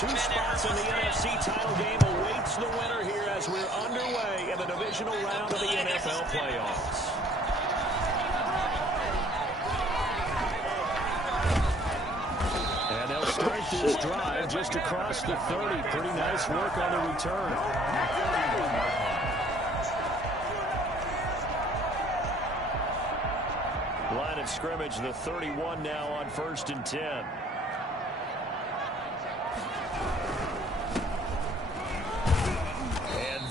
Two spots in the NFC title game awaits the winner here as we're underway in the divisional round of the NFL playoffs. And they'll start this drive just across the 30. Pretty nice work on the return. Line of scrimmage, the 31 now on 1st and 10.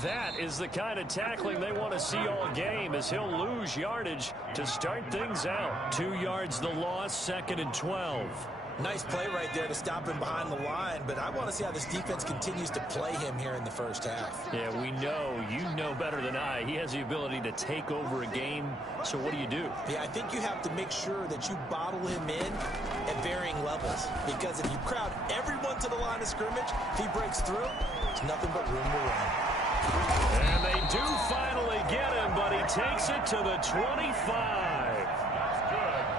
That is the kind of tackling they want to see all game as he'll lose yardage to start things out. 2 yards the loss, 2nd and 12. Nice play right there to stop him behind the line, but I want to see how this defense continues to play him here in the first half. Yeah, we know. You know better than I. He has the ability to take over a game, so what do? Yeah, I think you have to make sure that you bottle him in at varying levels, because if you crowd everyone to the line of scrimmage, if he breaks through, there's nothing but room to run. And they do finally get him, but he takes it to the 25.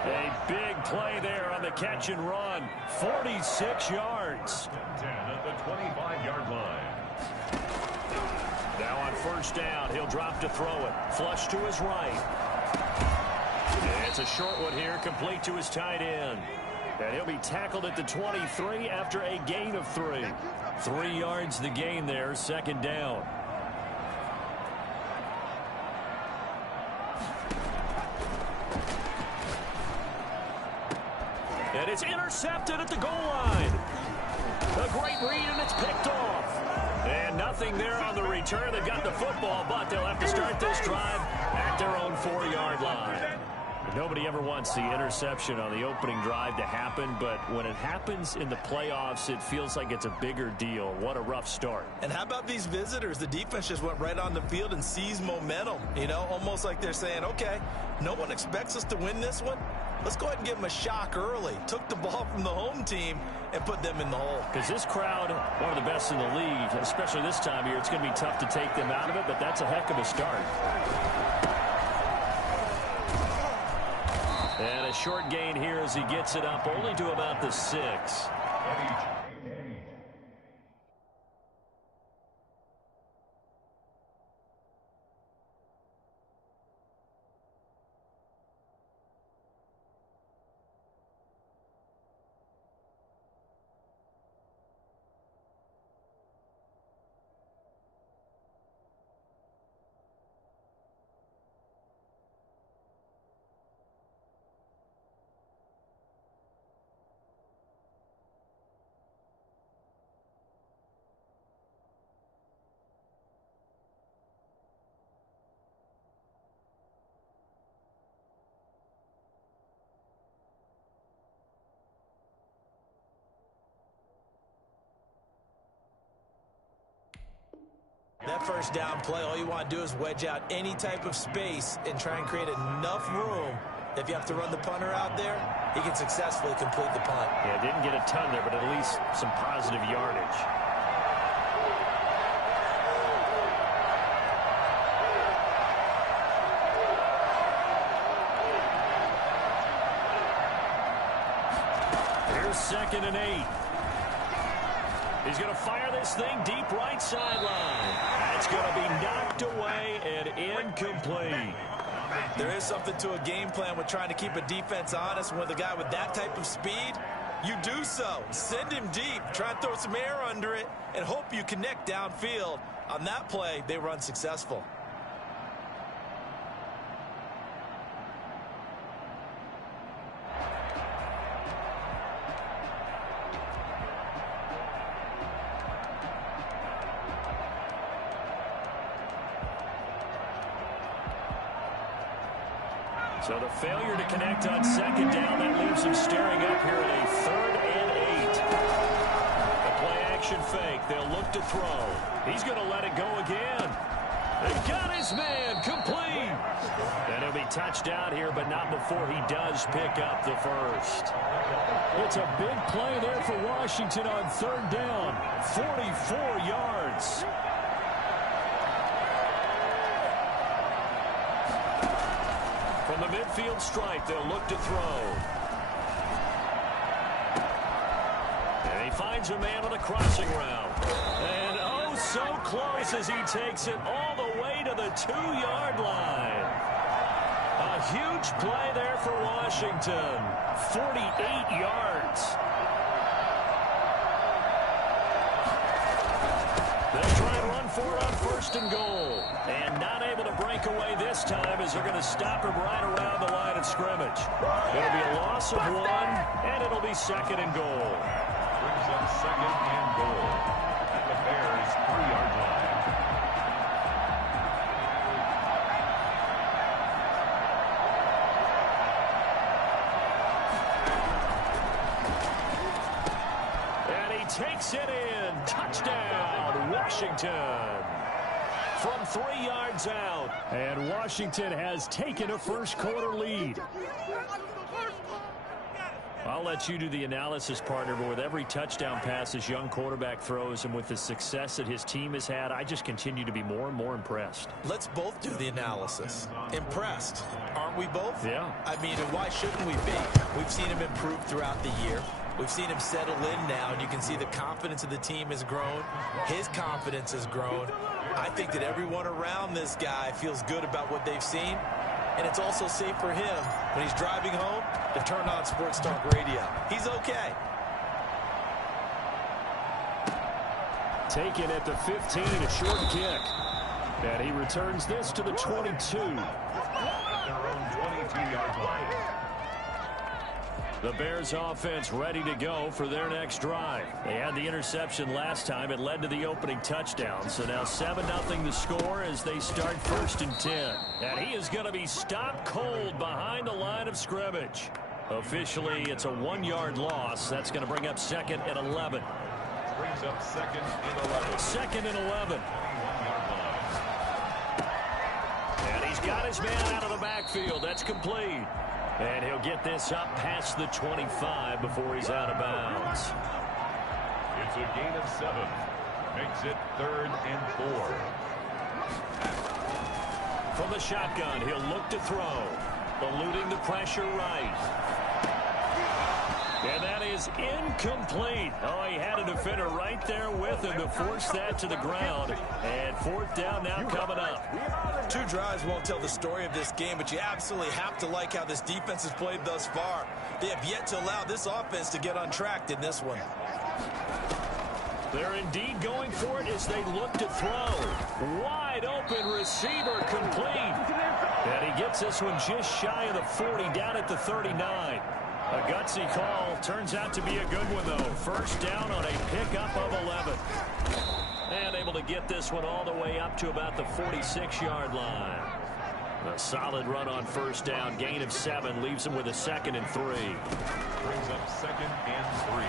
A big play there on the catch and run. 46 yards. 10 at the 25-yard line. Now on 1st down, he'll drop to throw it. Flush to his right. And it's a short one here, complete to his tight end. And he'll be tackled at the 23 after a gain of 3. 3 yards the gain there, 2nd down. And it's intercepted at the goal line. A great read, and it's picked off. And nothing there on the return. They've got the football, but they'll have to start this drive at their own 4-yard line. Nobody ever wants the interception on the opening drive to happen, but when it happens in the playoffs, it feels like it's a bigger deal. What a rough start. And how about these visitors? The defense just went right on the field and seized momentum. You know, almost like they're saying, okay, no one expects us to win this one. Let's go ahead and give them a shock early. Took the ball from the home team and put them in the hole. Because this crowd, one of the best in the league, especially this time of year, it's going to be tough to take them out of it, but that's a heck of a start. And a short gain here as he gets it up only to about the 6. That first down play, all you want to do is wedge out any type of space and try and create enough room. If you have to run the punter out there, he can successfully complete the punt. Yeah, didn't get a ton there, but at least some positive yardage. Here's 2nd and 8. He's going to fire this thing deep right sideline. That's going to be knocked away and incomplete. There is something to a game plan with trying to keep a defense honest. With a guy with that type of speed, you do so. Send him deep. Try and throw some air under it and hope you connect downfield. On that play, they were unsuccessful. So the failure to connect on 2nd down, that leaves him staring up here at a 3rd and 8. The play-action fake. They'll look to throw. He's going to let it go again. They've got his man complete. And it'll be touchdown here, but not before he does pick up the first. It's a big play there for Washington on 3rd down. 44 yards. From the midfield stripe, they'll look to throw. And he finds a man on the crossing route. And oh, so close as he takes it all the way to the 2-yard line. A huge play there for Washington. 48 yards. They'll try and run for it on 1st and goal. And not able to break away this time as they're going to stop him right around the line of scrimmage. It'll be a loss of 1, and it'll be 2nd and goal. Brings up 2nd and goal at the Bears' 3-yard line. And he takes it in. Touchdown, Washington. From 3 yards out. And Washington has taken a first-quarter lead. I'll let you do the analysis, partner, but with every touchdown pass this young quarterback throws and with the success that his team has had, I just continue to be more and more impressed. Let's both do the analysis. Impressed, aren't we both? Yeah. I mean, and why shouldn't we be? We've seen him improve throughout the year. We've seen him settle in now, and you can see the confidence of the team has grown. His confidence has grown. I think that everyone around this guy feels good about what they've seen. And it's also safe for him when he's driving home to turn on Sports Talk Radio. He's okay. Taken at the 15, a short kick. And he returns this to the 22. Their own 22-yard line. The Bears offense ready to go for their next drive. They had the interception last time. It led to the opening touchdown. So now 7-0 the score as they start 1st and 10. And he is going to be stopped cold behind the line of scrimmage. Officially, it's a 1-yard loss. That's going to bring up 2nd and 11. Brings up 2nd and 11. 2nd and 11. And he's got his man out of the backfield. That's complete. And he'll get this up past the 25 before he's out of bounds. It's a gain of 7. Makes it 3rd and 4. From the shotgun, he'll look to throw. Eluding the pressure right. And that is incomplete. Oh, he had a defender right there with him to force that to the ground. And 4th down now coming up. 2 drives won't tell the story of this game, but you absolutely have to like how this defense has played thus far. They have yet to allow this offense to get untracked in this one. They're indeed going for it as they look to throw. Wide open receiver complete. And he gets this one just shy of the 40, down at the 39. A gutsy call. Turns out to be a good one, though. 1st down on a pickup of 11. And able to get this one all the way up to about the 46-yard line. A solid run on 1st down. Gain of 7 leaves him with a 2nd and 3. Brings up 2nd and 3.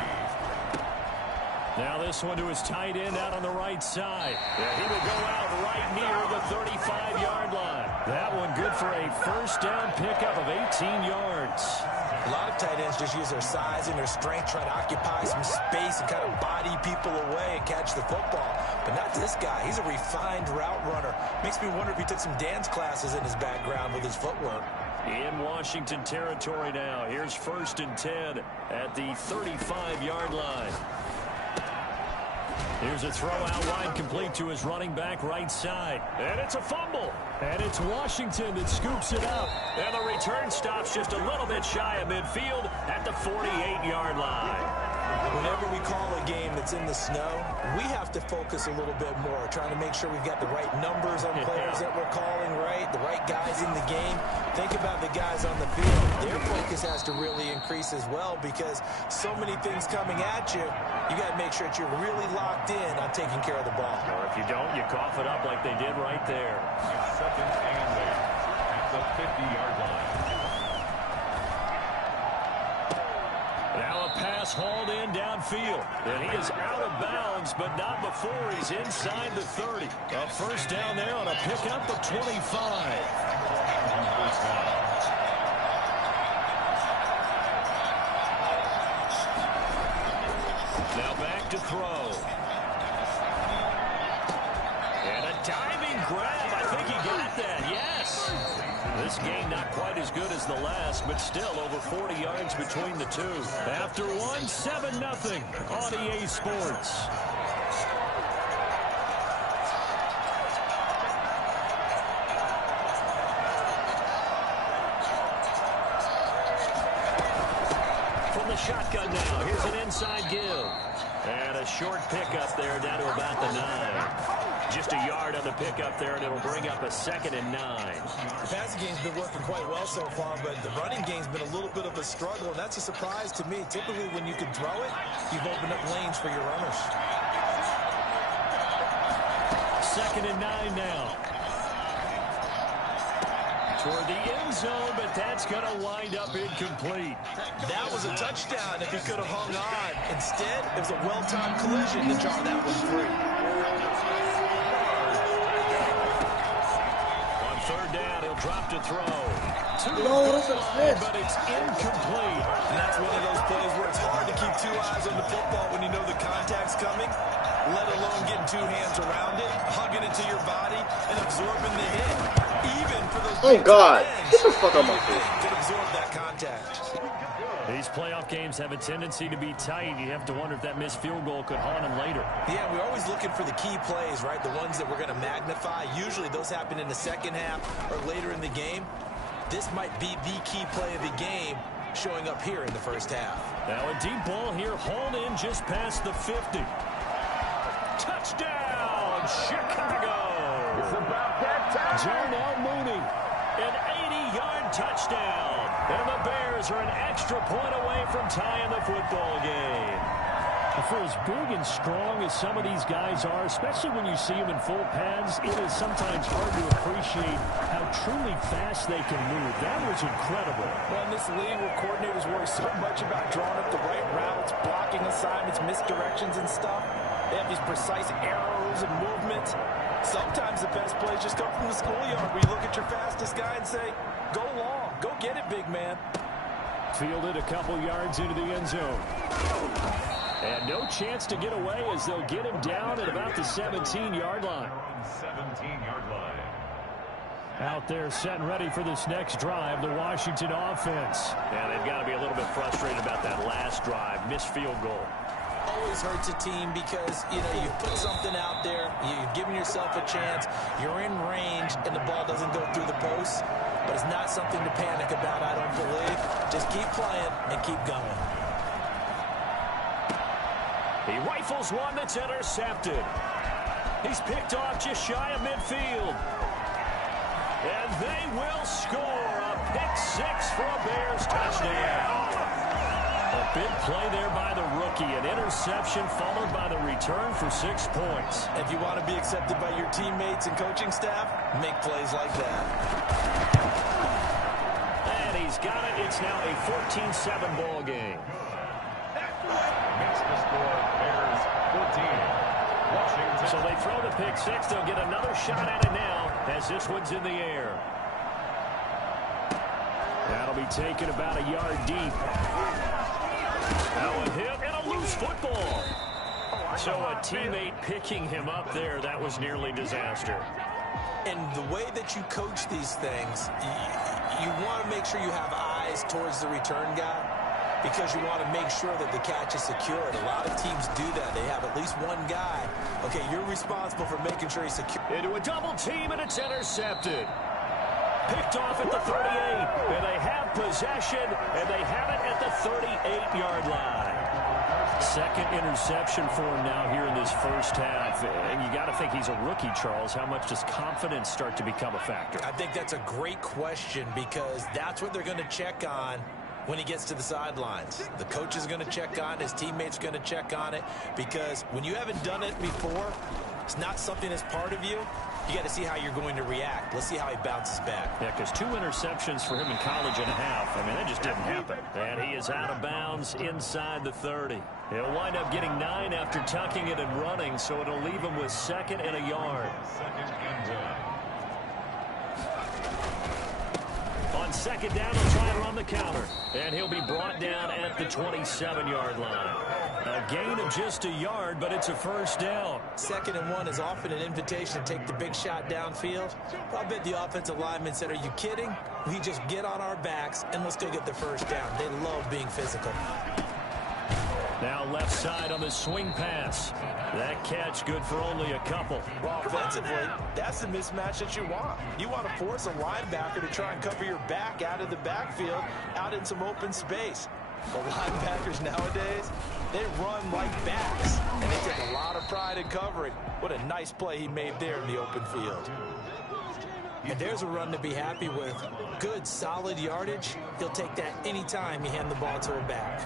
Now this one to his tight end out on the right side. And he will go out right near the 35-yard line. That one good for a 1st down pickup of 18 yards. A lot of tight ends just use their size and their strength, try to occupy some space and kind of body people away and catch the football. But not this guy. He's a refined route runner. Makes me wonder if he took some dance classes in his background with his footwork. In Washington territory now. Here's 1st and 10 at the 35-yard line. Here's a throw out wide, complete to his running back right side. And it's a fumble. And it's Washington that scoops it up. And the return stops just a little bit shy of midfield at the 48-yard line. Whenever we call a game that's in the snow, we have to focus a little bit more, trying to make sure we've got the right numbers on players that we're calling right, the right guys in the game. Think about the guys on the field. Their focus has to really increase as well because so many things coming at you. You got to make sure that you're really locked in on taking care of the ball. Or if you don't, you cough it up like they did right there. 2nd and 8 at the 50-yard line. Now a pass hauled in downfield. And he is out of bounds, but not before he's inside the 30. A 1st down there on a pickup of 25. Now back to throw. And a diving grab. I think he got that. Yes. The This game not quite as good as the last, but still over 40 yards between the two. After one, 7-0 on EA Sports. From the shotgun now, here's an inside give. And a short pickup there down to about the 9. Just a yard on the pickup there, and it'll bring up a 2nd and 9. The passing game's been working quite well so far, but the running game's been a little bit of a struggle, and that's a surprise to me. Typically, when you can throw it, you've opened up lanes for your runners. 2nd and 9 now. Toward the end zone, but that's going to wind up incomplete. That was a touchdown if he could have hung on. Instead, it was a well-timed collision to draw that one free. On 3rd down, he'll drop to throw. But it's incomplete. And that's one of those plays where it's hard to keep 2 eyes on the football when you know the contact's coming, let alone getting 2 hands around it, hugging it to your body, and absorbing the hit. Even for those oh God, get the fuck out of my face. Can absorb that contact. These playoff games have a tendency to be tight. You have to wonder if that missed field goal could haunt him later. Yeah, we're always looking for the key plays, right? The ones that we're going to magnify. Usually those happen in the second half or later in the game. This might be the key play of the game showing up here in the first half. Now a deep ball here, hauled in just past the 50. Touchdown, Chicago! It's about that time. Darnell Mooney, an 80-yard touchdown. And the Bears are an extra point away from tying the football game. For as big and strong as some of these guys are, especially when you see them in full pads, it is sometimes hard to appreciate how truly fast they can move. That was incredible. Well, in this league where coordinators worry so much about drawing up the right routes, blocking assignments, misdirections and stuff, they have these precise arrows and movements. Sometimes the best plays just come from the schoolyard where you look at your fastest guy and say, go long, go get it, big man. Fielded a couple yards into the end zone. And no chance to get away as they'll get him down at about the 17-yard line. 17-yard line. Out there set and ready for this next drive, the Washington offense. Yeah, they've got to be a little bit frustrated about that last drive, missed field goal. Always hurts a team because, you know, you put something out there, you've given yourself a chance, you're in range, and the ball doesn't go through the post. But it's not something to panic about, I don't believe. Just keep playing and keep going. He rifles one that's intercepted. He's picked off just shy of midfield. And they will score a pick-6 for a Bears touchdown. A big play there by the rookie. An interception followed by the return for 6 points. If you want to be accepted by your teammates and coaching staff, make plays like that. And he's got it. It's now a 14-7 ball game. Makes the score Bears 14. Washington. So they throw the pick-6. They'll get another shot at it now as this one's in the air. That'll be taken about a yard deep. Now a hit and a loose football. So a teammate picking him up there, that was nearly disaster. And the way that you coach these things, you want to make sure you have eyes towards the return guy because you want to make sure that the catch is secured. A lot of teams do that. They have at least one guy. Okay, you're responsible for making sure he's secure. Into a double team, and it's intercepted. Picked off at the 38, and they have possession, and they have it at the 38-yard line. Second interception for him now here in this first half. And you got to think he's a rookie, Charles. How much does confidence start to become a factor? I think that's a great question because that's what they're going to check on when he gets to the sidelines. The coach is going to check on it. His teammates are going to check on it because when you haven't done it before, it's not something that's part of you. You got to see how you're going to react. Let's see how he bounces back. Yeah, because 2 interceptions for him in college and a half. I mean, that just didn't happen. And he is out of bounds inside the 30. He'll wind up getting 9 after tucking it and running, so it'll leave him with 2nd and a yard. 2nd and 10. On 2nd down, he'll try and run the counter. And he'll be brought down at the 27-yard line. A gain of just a yard, but it's a first down. 2nd and 1 is often an invitation to take the big shot downfield. I bet the offensive lineman said, are you kidding? We just get on our backs and let's go get the first down. They love being physical. Now left side on the swing pass. That catch good for only a couple. Well, offensively, that's the mismatch that you want. You want to force a linebacker to try and cover your back out of the backfield, out in some open space. But linebackers nowadays, they run like backs, and they take a lot of pride in covering. What a nice play he made there in the open field. And there's a run to be happy with. Good, solid yardage. He'll take that anytime you hand the ball to a back.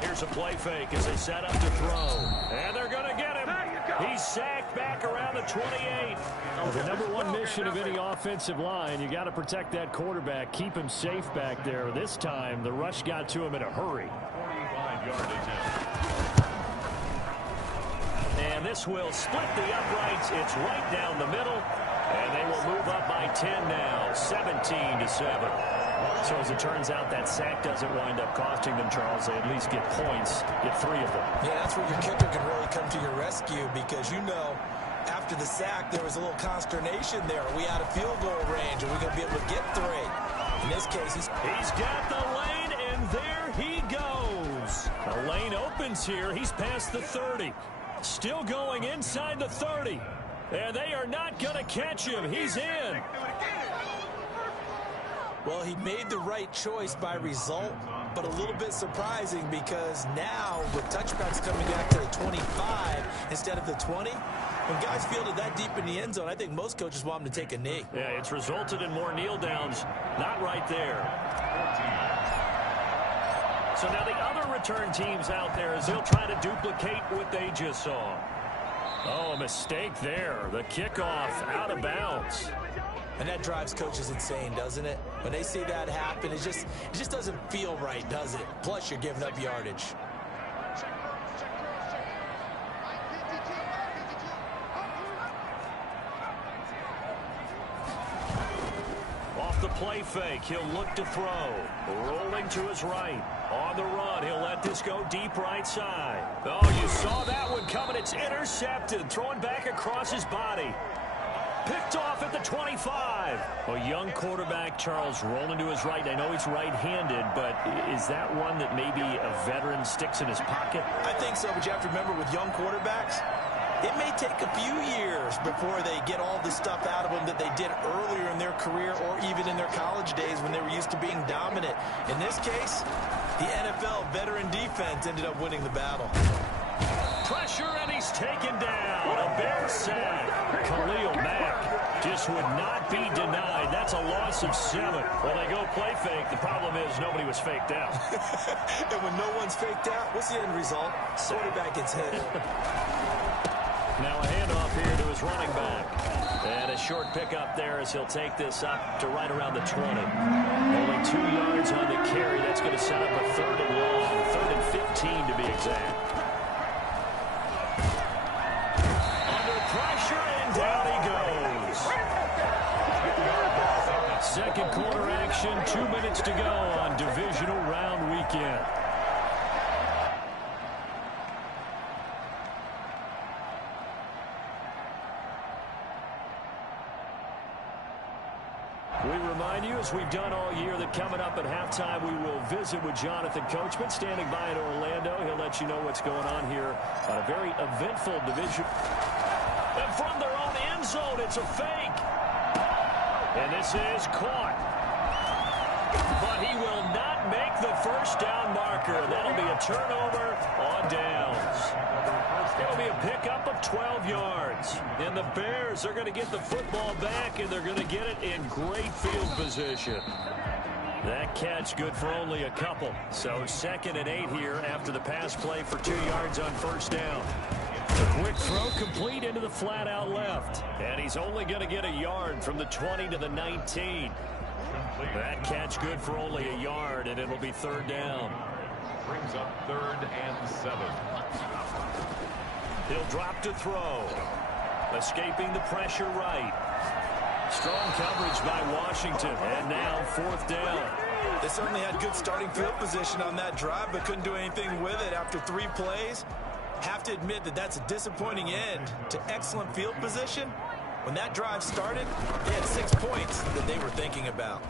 Here's a play fake as they set up to throw. And they're going to get him. He's sacked back around the 28. The number one mission of any offensive line, you got to protect that quarterback, keep him safe back there. This time, the rush got to him in a hurry. 45-yard attempt. And this will split the uprights. It's right down the middle. And they will move up by 10 now, 17-7. So as it turns out, that sack doesn't wind up costing them, Charles. They at least get points, get 3 of them. Yeah, that's where your kicker can really come to your rescue because, you know, after the sack, there was a little consternation there. Are we out of field goal range? Are we going to be able to get 3? In this case, he's got the lane, and there he goes. The lane opens here. He's past the 30. Still going inside the 30. And they are not going to catch him. He's in. Well, he made the right choice by result, but a little bit surprising because now with touchbacks coming back to the 25 instead of the 20, when guys fielded that deep in the end zone, I think most coaches want them to take a knee. Yeah, it's resulted in more kneel downs. Not right there. So now the other return teams out there as they'll try to duplicate what they just saw. Oh, a mistake there. The kickoff out of bounds. And that drives coaches insane, doesn't it? When they see that happen, it just doesn't feel right, does it? Plus, you're giving up yardage. Off the play fake, he'll look to throw. Rolling to his right. On the run, he'll let this go deep right side. Oh, you saw that one coming. It's intercepted. Throwing back across his body. Picked off at the 25. A young quarterback, Charles, rolling to his right. I know he's right-handed, but is that one that maybe a veteran sticks in his pocket? I think so, but you have to remember with young quarterbacks, it may take a few years before they get all the stuff out of them that they did earlier in their career or even in their college days when they were used to being dominant. In this case, the NFL veteran defense ended up winning the battle. Pressure, and he's taken down. A Bears sack. Khalil Mack just would not be denied. That's a loss of 7. Well, they go play fake. The problem is nobody was faked out. And when no one's faked out, what's the end result? Quarterback gets hit. Now a handoff here to his running back. And a short pickup there as he'll take this up to right around the 20. Only 2 yards on the carry. That's going to set up a 3rd and long. 3rd and 15 to be exact. Down he goes. Second quarter action, 2 minutes to go on divisional round weekend. We remind you, as we've done all year, that coming up at halftime, we will visit with Jonathan Coachman, standing by in Orlando. He'll let you know what's going on here on a very eventful division. And from their own end zone, it's a fake. And this is caught. But he will not make the first down marker. That'll be a turnover on downs. It'll be a pickup of 12 yards. And the Bears are going to get the football back, and they're going to get it in great field position. That catch good for only a couple. So 2nd and 8 here after the pass play for 2 yards on first down. A quick throw complete into the flat out left. And he's only going to get a yard from the 20 to the 19. That catch good for only a yard, and it'll be 3rd down. Brings up 3rd and 7. He'll drop to throw. Escaping the pressure right. Strong coverage by Washington. And now 4th down. They certainly had good starting field position on that drive, but couldn't do anything with it after 3 plays. Have to admit that that's a disappointing end to excellent field position. When that drive started, they had 6 points that they were thinking about.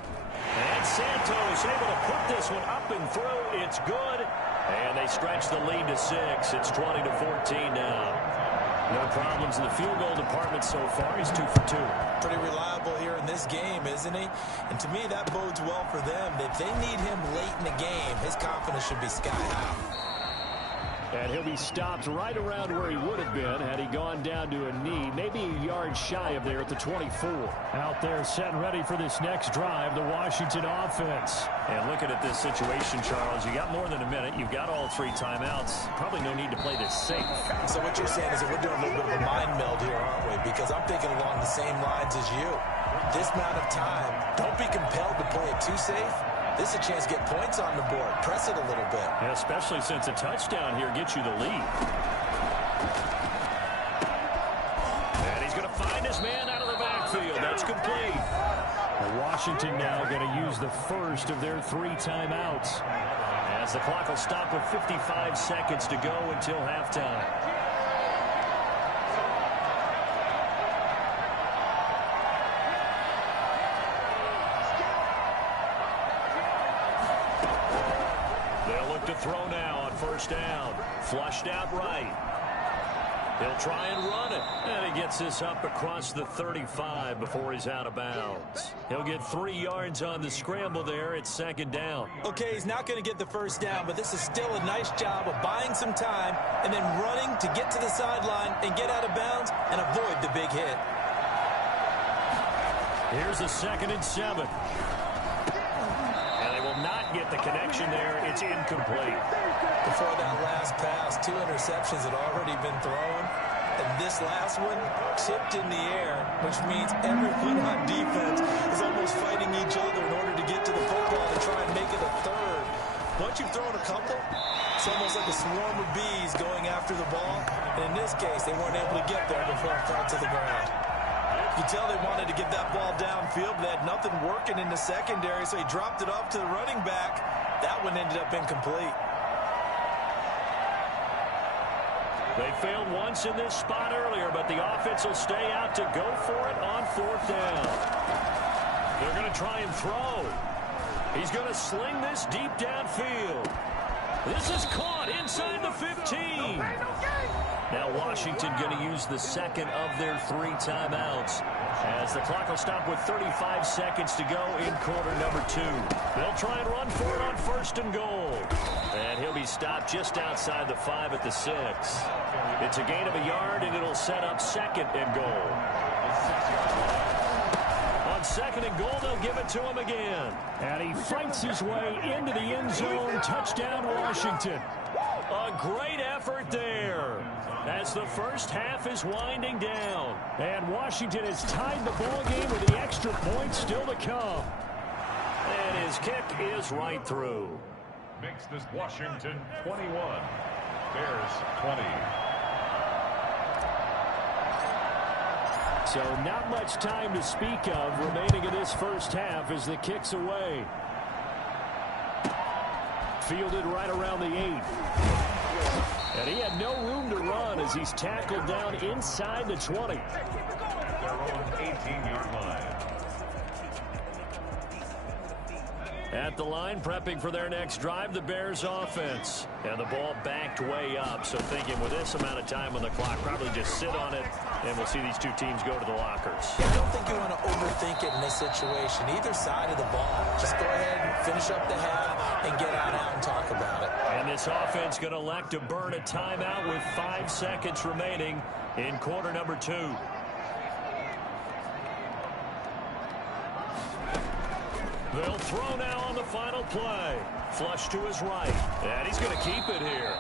And Santos able to put this one up and through. It's good. And they stretch the lead to 6. It's 20-14 now. No problems in the field goal department so far. He's 2 for 2. Pretty reliable here in this game, isn't he? And to me, that bodes well for them. If they need him late in the game, his confidence should be sky high. And he'll be stopped right around where he would have been had he gone down to a knee, maybe a yard shy of there at the 24. Out there set and ready for this next drive, the Washington offense. And looking at this situation, Charles, you got more than a minute. You've got all 3 timeouts. Probably no need to play this safe. So what you're saying is that we're doing a little bit of a mind meld here, aren't we? Because I'm thinking along the same lines as you. This amount of time, don't be compelled to play it too safe. This is a chance to get points on the board. Press it a little bit. Yeah, especially since a touchdown here gets you the lead. And he's going to find his man out of the backfield. That's complete. Washington now going to use the first of their 3 timeouts. As the clock will stop with 55 seconds to go until halftime. To throw now on 1st down. Flushed out right. He'll try and run it. And he gets this up across the 35 before he's out of bounds. He'll get 3 yards on the scramble there. It's 2nd down. Okay, he's not going to get the 1st down, but this is still a nice job of buying some time and then running to get to the sideline and get out of bounds and avoid the big hit. Here's a 2nd and 7. Not get the connection there. It's incomplete. Before that last pass, 2 interceptions had already been thrown. And this last one tipped in the air, which means everyone on defense is almost fighting each other in order to get to the football to try and make it a 3rd. Once you've thrown a couple, it's almost like a swarm of bees going after the ball. And in this case, they weren't able to get there before it fell to the ground. You can tell they wanted to get that ball downfield, but they had nothing working in the secondary, so he dropped it off to the running back. That one ended up incomplete. They failed once in this spot earlier, but the offense will stay out to go for it on 4th down. They're going to try and throw. He's going to sling this deep downfield. This is caught inside the 15. Now Washington going to use the 2nd of their 3 timeouts as the clock will stop with 35 seconds to go in quarter number 2. They'll try and run for it on 1st and goal. And he'll be stopped just outside the 5 at the 6. It's a gain of a yard, and it'll set up 2nd and goal. On 2nd and goal, they'll give it to him again. And he fights his way into the end zone. Touchdown, Washington. A great effort there as the 1st half is winding down. And Washington has tied the ball game with the extra point still to come. And his kick is right through. Makes this Washington 21. Bears 20. So not much time to speak of remaining in this 1st half as the kick's away. Fielded right around the 8. And he had no room to run as he's tackled down inside the 20. Their own 18-yard line. At the line, prepping for their next drive, the Bears offense. And the ball backed way up, so thinking with this amount of time on the clock, probably just sit on it, and we'll see these 2 teams go to the lockers. I don't think you want to overthink it in this situation. Either side of the ball. Just go ahead and finish up the half and get out and talk about it. And this offense going to elect to burn a timeout with 5 seconds remaining in quarter number 2. They'll throw now on the final play. Flush to his right. And he's going to keep it here.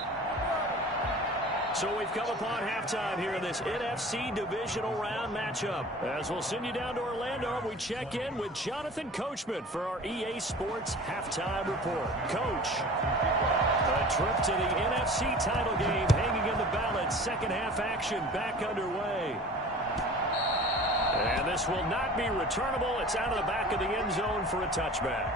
So we've come upon halftime here in this NFC divisional round matchup. As we'll send you down to Orlando, we check in with Jonathan Coachman for our EA Sports Halftime Report. Coach, a trip to the NFC title game hanging in the balance. 2nd half action back underway. And this will not be returnable. It's out of the back of the end zone for a touchback.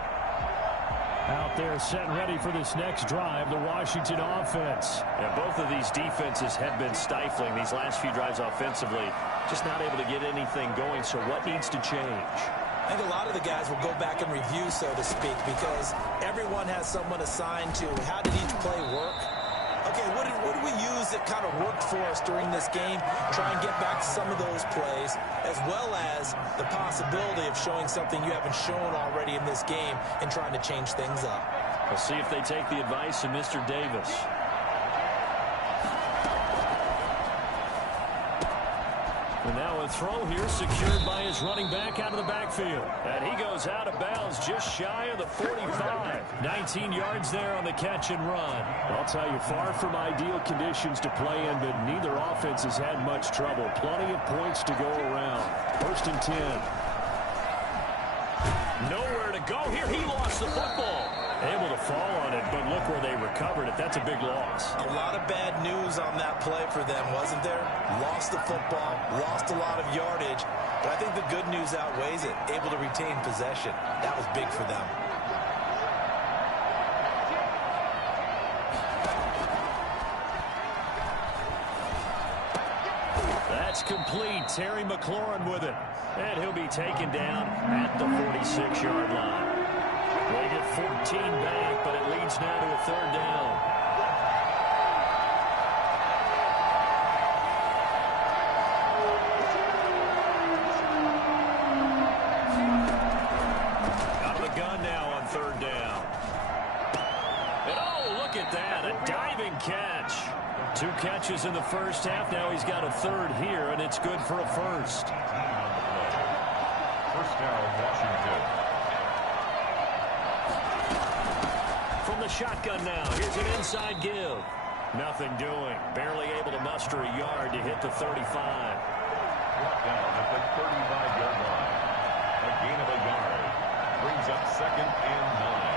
Out there set and ready for this next drive, the Washington offense. Yeah, both of these defenses have been stifling these last few drives offensively. Just not able to get anything going, so what needs to change? I think a lot of the guys will go back and review, so to speak, because everyone has someone assigned to how did each play work. Okay, what did we use that kind of worked for us during this game? Try and get back to some of those plays, as well as the possibility of showing something you haven't shown already in this game and trying to change things up. We'll see if they take the advice of Mr. Davis. And now a throw here secured by his running back out of the backfield. And he goes out of bounds just shy of the 45. 19 yards there on the catch and run. I'll tell you, far from ideal conditions to play in, but neither offense has had much trouble. Plenty of points to go around. 1st and 10. Nowhere to go here. He lost the football. Able to fall on it, but look where they recovered it. That's a big loss. A lot of bad news on that play for them, wasn't there? Lost the football, lost a lot of yardage, but I think the good news outweighs it. Able to retain possession. That was big for them. That's complete. Terry McLaurin with it. And he'll be taken down at the 46-yard line. They get 14 back, but it leads now to a 3rd down. Out of the gun now on 3rd down. And oh, look at that, a diving catch. 2 catches in the first half. Now he's got a 3rd here, and it's good for a 1st. 1st down, Washington. From the shotgun now, here's an inside give. Nothing doing. Barely able to muster a yard to hit the 35. Brought down at the 35-yard line. A gain of a yard. Brings up 2nd and 9.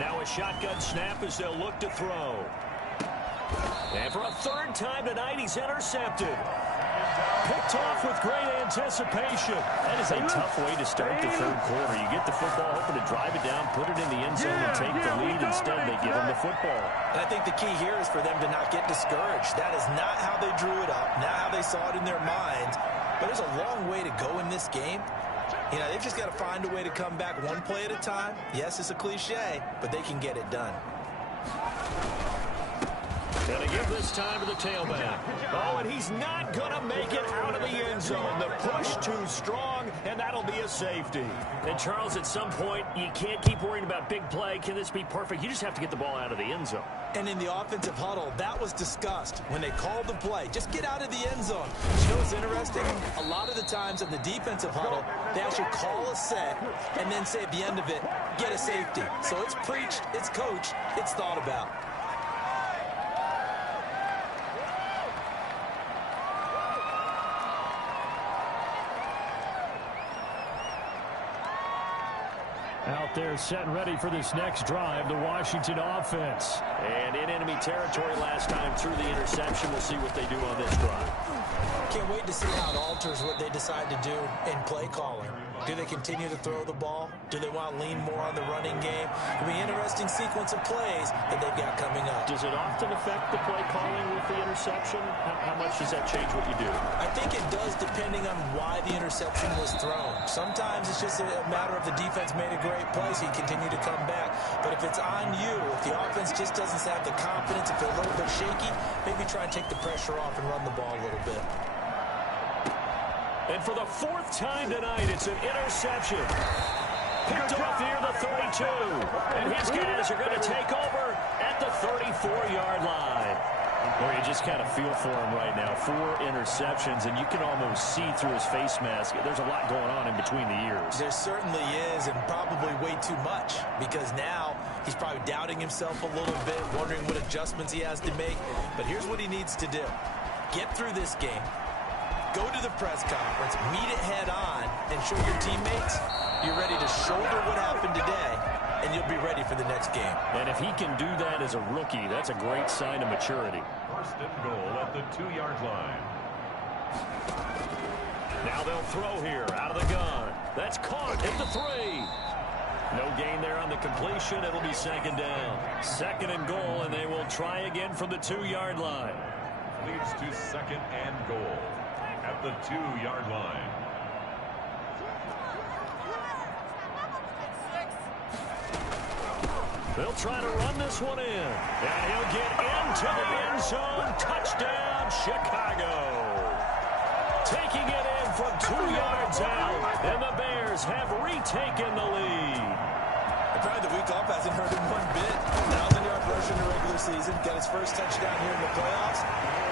Now a shotgun snap as they'll look to throw. And for a 3rd time tonight, he's intercepted. Picked off with great anticipation. That is a tough way to start the 3rd quarter. You get the football, hoping to drive it down, put it in the end zone, and take the lead. Instead, they give him the football. And I think the key here is for them to not get discouraged. That is not how they drew it up, not how they saw it in their minds. But there's a long way to go in this game. You know, they've just got to find a way to come back one play at a time. Yes, it's a cliche, but they can get it done. Gonna give this time to the tailback. Oh, and he's not gonna make it out of the end zone. The push too strong, and that'll be a safety. And Charles, at some point, you can't keep worrying about big play. Can this be perfect? You just have to get the ball out of the end zone. And in the offensive huddle, that was discussed when they called the play. Just get out of the end zone. You know what's interesting? A lot of the times in the defensive huddle, they actually call a set and then say at the end of it, get a safety. So it's preached, it's coached, it's thought about. Out there set and ready for this next drive, the Washington offense. And in enemy territory last time through the interception. We'll see what they do on this drive. Can't wait to see how it alters what they decide to do in play calling. Do they continue to throw the ball? Do they want to lean more on the running game? It'll be an interesting sequence of plays that they've got coming up. Does it often affect the play calling with the interception? How much does that change what you do? I think it does depending on why the interception was thrown. Sometimes it's just a matter of the defense made a great play, so you continue to come back. But if it's on you, if the offense just doesn't have the confidence, if they're a little bit shaky, maybe try and take the pressure off and run the ball a little bit. And for the 4th time tonight, it's an interception. Picked off near the 32. And his guys are going to take over at the 34-yard line. Or you just kind of feel for him right now. 4 interceptions, and you can almost see through his face mask. There's a lot going on in between the ears. There certainly is, and probably way too much, because now he's probably doubting himself a little bit, wondering what adjustments he has to make. But here's what he needs to do. Get through this game. Go to the press conference, meet it head on, and show your teammates you're ready to shoulder what happened today, and you'll be ready for the next game. And if he can do that as a rookie, that's a great sign of maturity. First and goal at the 2-yard line. Now they'll throw here out of the gun. That's caught at the 3. No gain there on the completion. It'll be second down. Second and goal, and they will try again from the 2-yard line. Leads to second and goal at the 2-yard line. They'll try to run this one in. And he'll get into the end zone. Touchdown, Chicago. Taking it in from 2 yards out. And the Bears have retaken the lead. Probably the week off hasn't hurt him one bit. 1,000-yard rush in the regular season. Got his first touchdown here in the playoffs.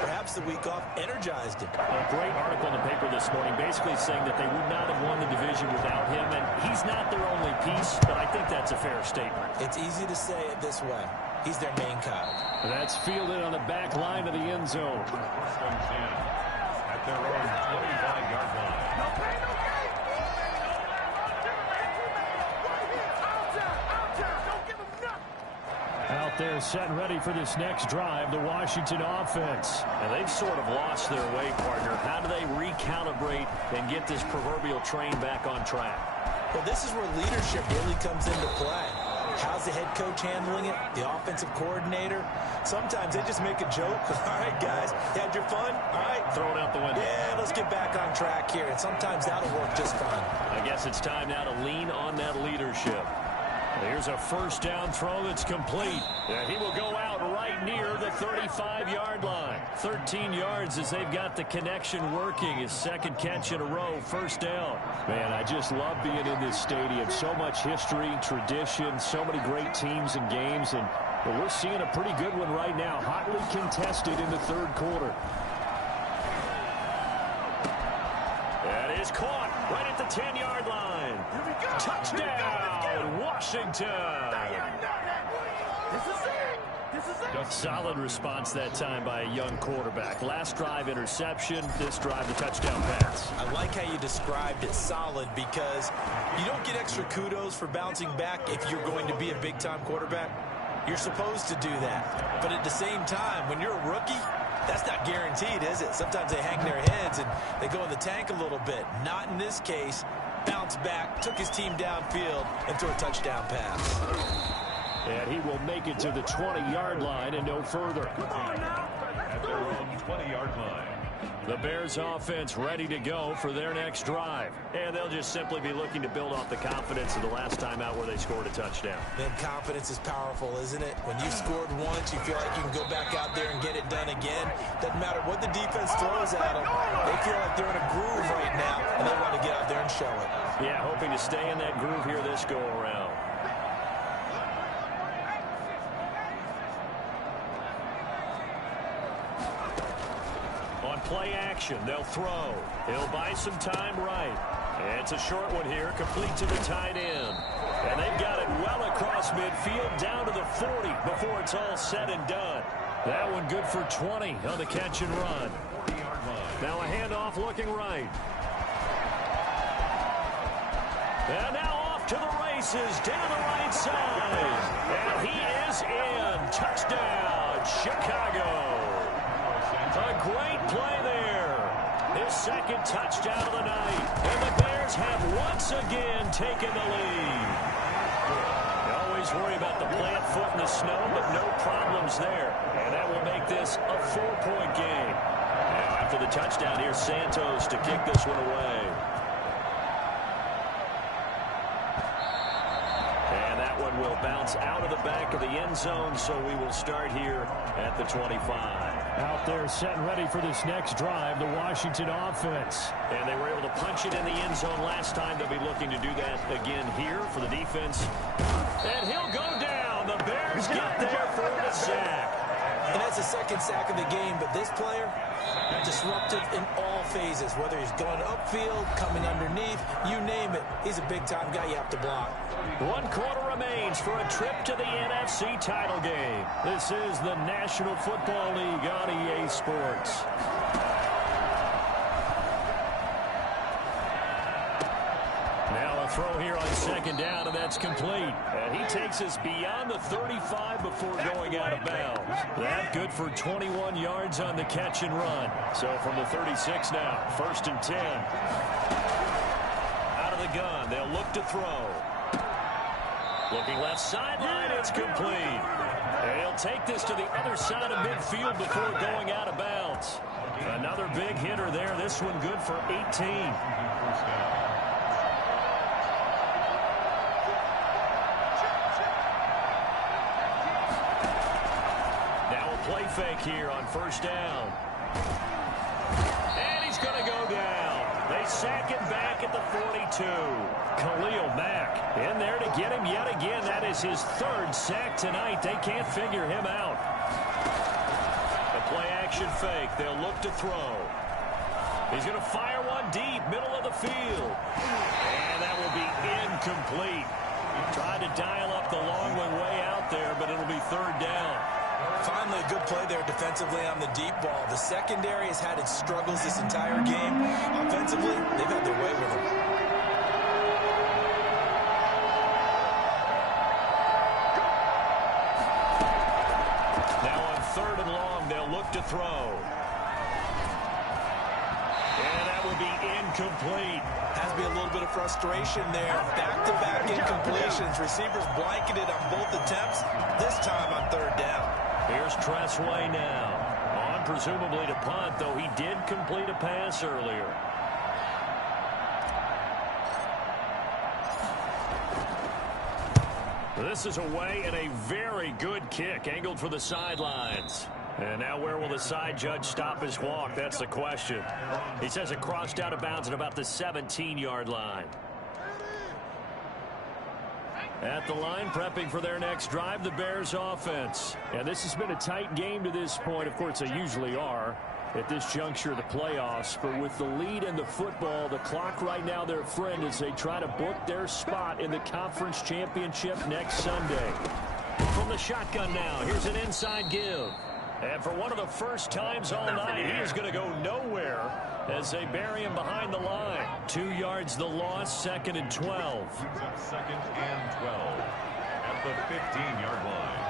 Perhaps the week off energized him. A great article in the paper this morning basically saying that they would not have won the division without him, and he's not their only piece, but I think that's a fair statement. It's easy to say it this way. He's their main cog. That's fielded on the back line of the end zone. First and 10 at their own 25-yard line. Out there set and ready for this next drive, the Washington offense. And they've sort of lost their way, partner. How do they recalibrate and get this proverbial train back on track? Well, this is where leadership really comes into play. How's the head coach handling it? The offensive coordinator? Sometimes they just make a joke. All right, guys, you had your fun? All right. Throw it out the window. Yeah, let's get back on track here. And sometimes that'll work just fine. I guess it's time now to lean on that leadership. Here's a first down throw that's complete. And he will go out right near the 35-yard line. 13 yards as they've got the connection working. His second catch in a row, first down. Man, I just love being in this stadium. So much history, tradition, so many great teams and games. And we're seeing a pretty good one right now. Hotly contested in the third quarter. That is caught right at the 10-yard line. Touchdown, Washington. Solid response that time by a young quarterback. Last drive interception, this drive the touchdown pass. I like how you described it, solid, because you don't get extra kudos for bouncing back if you're going to be a big-time quarterback. You're supposed to do that. But at the same time, when you're a rookie, that's not guaranteed, is it? Sometimes they hang their heads and they go in the tank a little bit. Not in this case. Bounced back, took his team downfield, and threw a touchdown pass. And he will make it to the 20-yard line and no further. At their own 20-yard line. The Bears offense ready to go for their next drive. And they'll just simply be looking to build off the confidence of the last time out where they scored a touchdown. Then confidence is powerful, isn't it? When you've scored once, you feel like you can go back out there and get it done again. Doesn't matter what the defense throws at them. They feel like they're in a groove right now, and they want to get out there and show it. Yeah, hoping to stay in that groove here this go-around. On play action, they'll throw. He'll buy some time right. It's a short one here, complete to the tight end. And they've got it well across midfield, down to the 40 before it's all said and done. That one good for 20 on the catch and run. Now a handoff looking right. And now off to the races, down the right side. And he is in. Touchdown, Chicago. A great play there. His second touchdown of the night. And the Bears have once again taken the lead. You always worry about the plant foot in the snow, but no problems there. And that will make this a 4-point game. Now after the touchdown, here's Santos to kick this one away. And that one will bounce out of the back of the end zone, so we will start here at the 25. Out there set and ready for this next drive, the Washington offense. And they were able to punch it in the end zone last time. They'll be looking to do that again here for the defense. And he'll go down. The Bears get there for the sack. And that's the second sack of the game, but this player, disruptive in all phases, whether he's going upfield, coming underneath, you name it. He's a big-time guy you have to block. 1 quarter remains for a trip to the NFC title game. This is the National Football League on EA Sports. throw here on second down, and that's complete. And he takes us beyond the 35 before going out of bounds. That good for 21 yards on the catch and run. So from the 36 now, 1st and 10. Out of the gun, they'll look to throw. Looking left sideline, it's complete. And he'll take this to the other side of midfield before going out of bounds. Another big hitter there. This one good for 18. Play fake here on 1st down. And he's going to go down. They sack him back at the 42. Khalil Mack in there to get him yet again. That is his 3rd sack tonight. They can't figure him out. The play action fake. They'll look to throw. He's going to fire one deep, middle of the field. And that will be incomplete. Tried to dial up the long one way out there, but it'll be 3rd down. Finally, a good play there defensively on the deep ball. The secondary has had its struggles this entire game. Offensively, they've had their way with them. Now on 3rd and long, they'll look to throw. And that will be incomplete. Has to be a little bit of frustration there. Back-to-back incompletions. Receivers blanketed on both attempts. This time on 3rd down. Here's Tressway now. On presumably to punt, though he did complete a pass earlier. This is away and a very good kick angled for the sidelines. And now where will the side judge stop his walk? That's the question. He says it crossed out of bounds at about the 17-yard line. At the line, prepping for their next drive, the Bears offense. And this has been a tight game to this point. Of course, they usually are at this juncture of the playoffs. But with the lead in the football, the clock right now their friend as they try to book their spot in the conference championship next Sunday. From the shotgun now, here's an inside give. And for one of the first times all night, he is going to go nowhere as they bury him behind the line. 2 yards the loss, 2nd and 12. 2nd and 12 at the 15-yard line.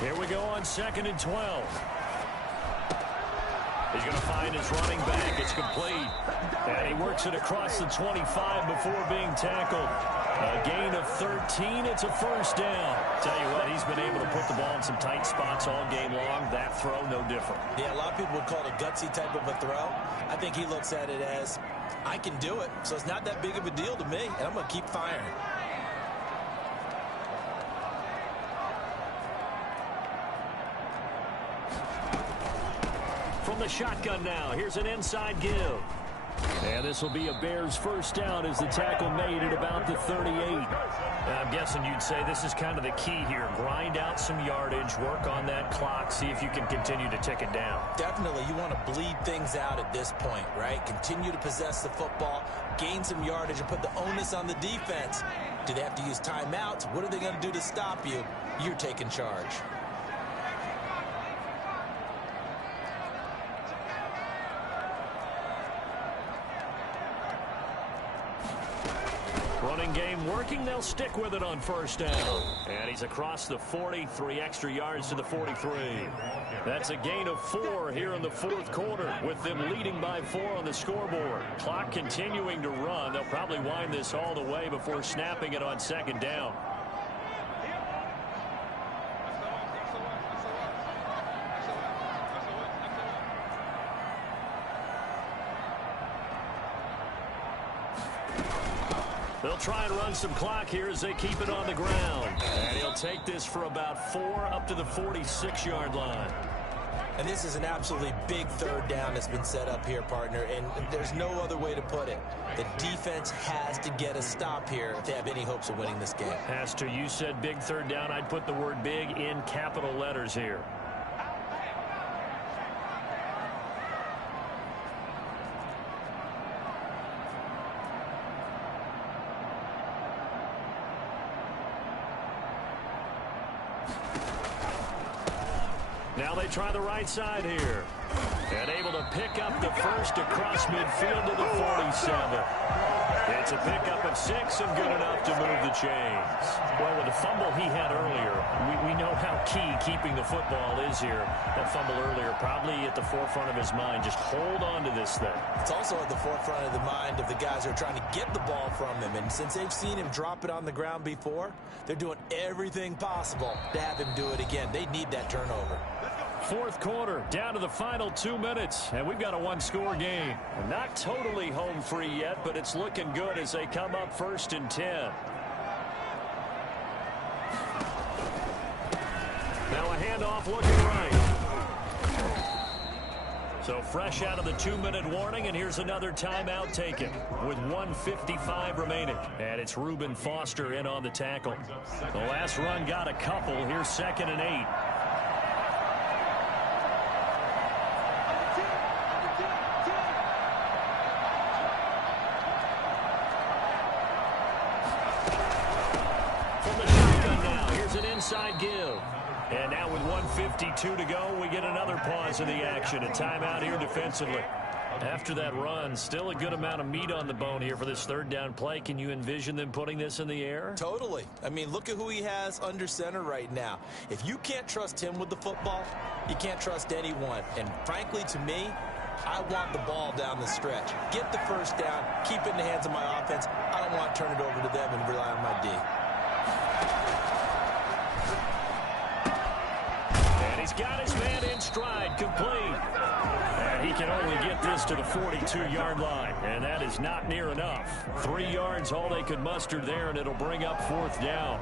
Here we go on 2nd and 12. He's going to find his running back. It's complete. And he works it across the 25 before being tackled. A gain of 13. It's a 1st down. Tell you what, he's been able to put the ball in some tight spots all game long. That throw, no different. Yeah, a lot of people would call it a gutsy type of a throw. I think he looks at it as, I can do it, so it's not that big of a deal to me, and I'm going to keep firing. From the shotgun now, here's an inside give. And this will be a Bears 1st down as the tackle made at about the 38. I'm guessing you'd say this is kind of the key here. Grind out some yardage, work on that clock, see if you can continue to tick it down. Definitely, you want to bleed things out at this point, right? Continue to possess the football, gain some yardage, and put the onus on the defense. Do they have to use timeouts? What are they going to do to stop you? You're taking charge. Running game working. They'll stick with it on 1st down. And he's across the 43 extra yards to the 43. That's a gain of 4 here in the 4th quarter with them leading by 4 on the scoreboard. Clock continuing to run. They'll probably wind this all the way before snapping it on 2nd down. They'll try and run some clock here as they keep it on the ground. And he'll take this for about 4 up to the 46-yard line. And this is an absolutely big 3rd down that's been set up here, partner, and there's no other way to put it. The defense has to get a stop here if they have any hopes of winning this game. Has to. You said big 3rd down. I'd put the word big in capital letters here. Now they try the right side here. And able to pick up the first across midfield to the 47. It's a pickup of 6 and good enough to move the chains. Well, with the fumble he had earlier, we know how key keeping the football is here. That fumble earlier probably at the forefront of his mind. Just hold on to this thing. It's also at the forefront of the mind of the guys who are trying to get the ball from him. And since they've seen him drop it on the ground before, they're doing everything possible to have him do it again. They need that turnover. Fourth quarter, down to the final 2 minutes, and we've got a one-score game. Not totally home free yet, but it's looking good as they come up 1st and 10. Now a handoff looking right. So fresh out of the 2-minute warning, and here's another timeout taken with 1:55 remaining. And it's Reuben Foster in on the tackle. The last run got a couple. Here's 2nd and 8. Inside give. And now with 1:52 to go, we get another pause in the action. A timeout here defensively. After that run, still a good amount of meat on the bone here for this 3rd down play. Can you envision them putting this in the air? Totally. I mean, look at who he has under center right now. If you can't trust him with the football, you can't trust anyone. And frankly, to me, I want the ball down the stretch. Get the first down, keep it in the hands of my offense. I don't want to turn it over to them and rely on my D. He's got his man in stride, complete. And he can only get this to the 42-yard line, and that is not near enough. 3 yards, all they could muster there, and it'll bring up 4th down.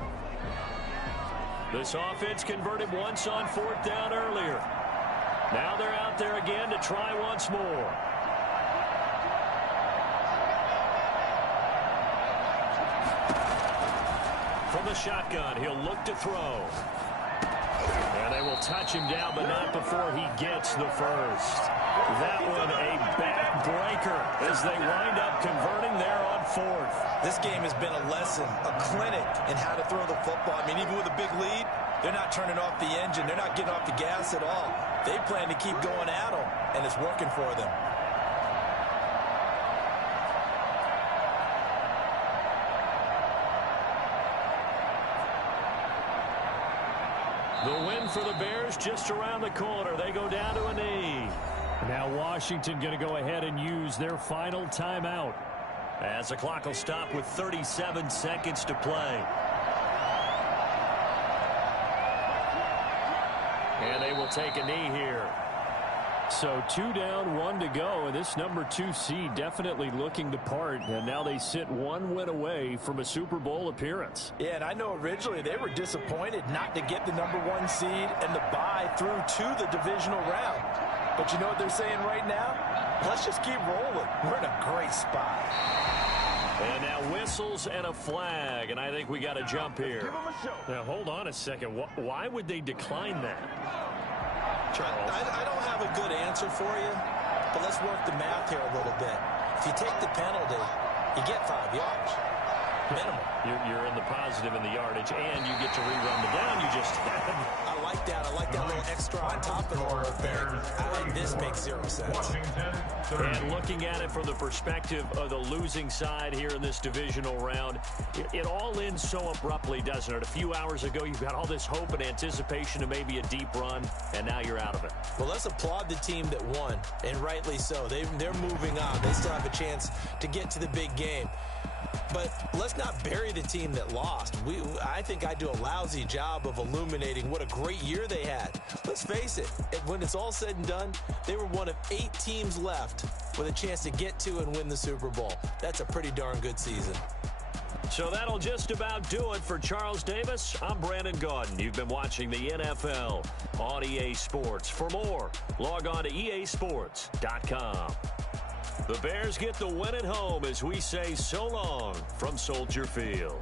This offense converted once on 4th down earlier. Now they're out there again to try once more. From the shotgun, he'll look to throw. And they will touch him down, but not before he gets the first. That one a backbreaker as they wind up converting there on 4th. This game has been a lesson, a clinic in how to throw the football. I mean, even with a big lead, they're not turning off the engine. They're not getting off the gas at all. They plan to keep going at them, and it's working for them. The win for the Bears just around the corner. They go down to a knee. Now Washington going to go ahead and use their final timeout as the clock will stop with 37 seconds to play. And they will take a knee here. So 2 down, 1 to go, and this number 2 seed definitely looking the part, and now they sit 1 win away from a Super Bowl appearance. Yeah, and I know originally they were disappointed not to get the number 1 seed and the bye through to the divisional round. But you know what they're saying right now? Let's just keep rolling. We're in a great spot. And now whistles and a flag, and I think we got a jump here. Now, hold on a second. Why would they decline that? Charles? I don't have a good answer for you, but let's work the math here a little bit. If you take the penalty, you get 5 yards. Minimum. You're in the positive in the yardage, and you get to rerun the down you just had. I like that. I like that little extra on top of it. I think this makes 0 sense. And looking at it from the perspective of the losing side here in this divisional round, it all ends so abruptly, doesn't it? A few hours ago, you've got all this hope and anticipation of maybe a deep run, and now you're out of it. Well, let's applaud the team that won, and rightly so. They're moving on. They still have a chance to get to the big game. But let's not bury the team that lost. I think I do a lousy job of illuminating what a great year they had. Let's face it, when it's all said and done, they were one of 8 teams left with a chance to get to and win the Super Bowl. That's a pretty darn good season. So that'll just about do it for Charles Davis. I'm Brandon Gaudin. You've been watching the NFL on EA Sports. For more, log on to easports.com. The Bears get the win at home as we say so long from Soldier Field.